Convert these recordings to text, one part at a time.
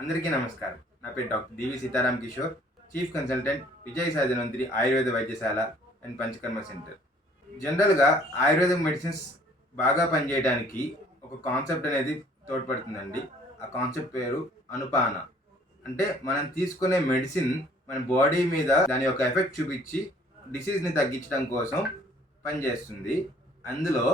అందరికీ నమస్కారం. నా పేరు డాక్టర్ డివి సీతారాం కిషోర్, చీఫ్ కన్సల్టెంట్ విజయ్ సాయి ధన్వంతరి ఆయుర్వేద వైద్యశాల అండ్ పంచకర్మ సెంటర్. జనరల్గా ఆయుర్వేదిక్ మెడిసిన్స్ బాగా పనిచేయడానికి ఒక కాన్సెప్ట్ అనేది తోడ్పడుతుందండి. ఆ కాన్సెప్ట్ పేరు అనుపాన. అంటే మనం తీసుకునే మెడిసిన్ మన బాడీ మీద దాని యొక్క ఎఫెక్ట్ చూపించి డిసీజ్ని తగ్గించడం కోసం పనిచేస్తుంది. అందులో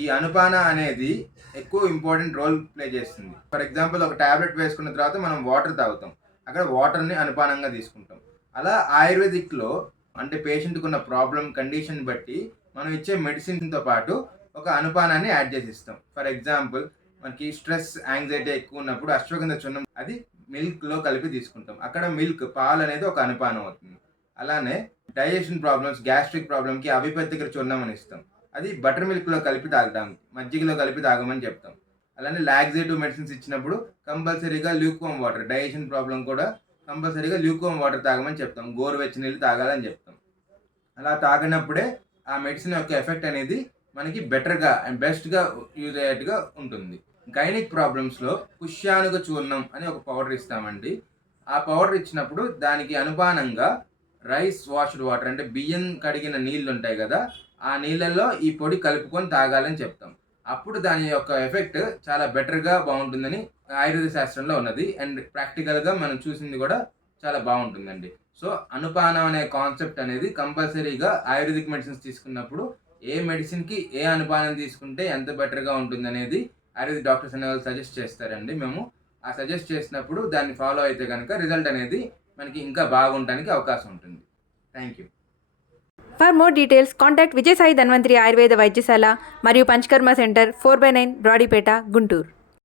ఈ అనుపాన అనేది ఎక్కువ ఇంపార్టెంట్ రోల్ ప్లే చేస్తుంది. ఫర్ ఎగ్జాంపుల్, ఒక ట్యాబ్లెట్ వేసుకున్న తర్వాత మనం వాటర్ తాగుతాం, అక్కడ వాటర్ని అనుపానంగా తీసుకుంటాం. అలా ఆయుర్వేదిక్లో అంటే పేషెంట్కి ఉన్న ప్రాబ్లం కండిషన్ బట్టి మనం ఇచ్చే మెడిసిన్తో పాటు ఒక అనుపానాన్ని యాడ్ చేసి ఇస్తాం. ఫర్ ఎగ్జాంపుల్, మనకి స్ట్రెస్ యాంగ్జైటీ ఎక్కువ ఉన్నప్పుడు అశ్వగంధ చూర్ణం అది మిల్క్లో కలిపి తీసుకుంటాం. అక్కడ మిల్క్ పాలు అనేది ఒక అనుపానం అవుతుంది. అలానే డైజెషన్ ప్రాబ్లమ్స్, గ్యాస్ట్రిక్ ప్రాబ్లంకి అవిపత్తికర చూర్ణం అని ఇస్తాం. అది బటర్ మిల్క్లో కలిపి తాగుతాం, మజ్జిగలో కలిపి తాగమని చెప్తాం. అలానే లాక్సేటివ్ మెడిసిన్స్ ఇచ్చినప్పుడు కంపల్సరీగా ల్యూక్వామ్ వాటర్, డైజెషన్ ప్రాబ్లం కూడా కంపల్సరీగా ల్యూక్వామ్ వాటర్ తాగమని చెప్తాం, గోరువెచ్చని నీళ్ళు తాగాలని చెప్తాం. అలా తాగినప్పుడే ఆ మెడిసిన్ యొక్క ఎఫెక్ట్ అనేది మనకి బెటర్గా అండ్ బెస్ట్గా యూజ్ అయ్యేట్టుగా ఉంటుంది. గైనిక్ ప్రాబ్లమ్స్లో పుష్యానుగ చూర్ణం అని ఒక పౌడర్ ఇస్తామండి. ఆ పౌడర్ ఇచ్చినప్పుడు దానికి అనుపానంగా రైస్ వాష్డ్ వాటర్, అంటే బియ్యం కడిగిన నీళ్ళు ఉంటాయి కదా, ఆ నీళ్ళల్లో ఈ పొడి కలుపుకొని తాగాలని చెప్తాం. అప్పుడు దాని యొక్క ఎఫెక్ట్ చాలా బెటర్గా బాగుంటుందని ఆయుర్వేద శాస్త్రంలో ఉన్నది. అండ్ ప్రాక్టికల్గా మనం చూసింది కూడా చాలా బాగుంటుందండి. సో అనుపానం అనే కాన్సెప్ట్ అనేది కంపల్సరీగా ఆయుర్వేదిక్ మెడిసిన్స్ తీసుకున్నప్పుడు ఏ మెడిసిన్కి ఏ అనుపానం తీసుకుంటే ఎంత బెటర్గా ఉంటుంది అనేది ఆయుర్వేదిక్ డాక్టర్స్ అనే వాళ్ళు సజెస్ట్ చేస్తారండి. మేము ఆ సజెస్ట్ చేసినప్పుడు దాన్ని ఫాలో అయితే కనుక రిజల్ట్ అనేది మనకి ఇంకా బాగుండడానికి అవకాశం ఉంటుంది. Thank you. For more details, contact Vijay Sai Dhanvantri Ayurveda Vaidyasala మరియు పంచకర్మ సెంటర్ 4/9 బ్రాడీపేట, గుంటూరు.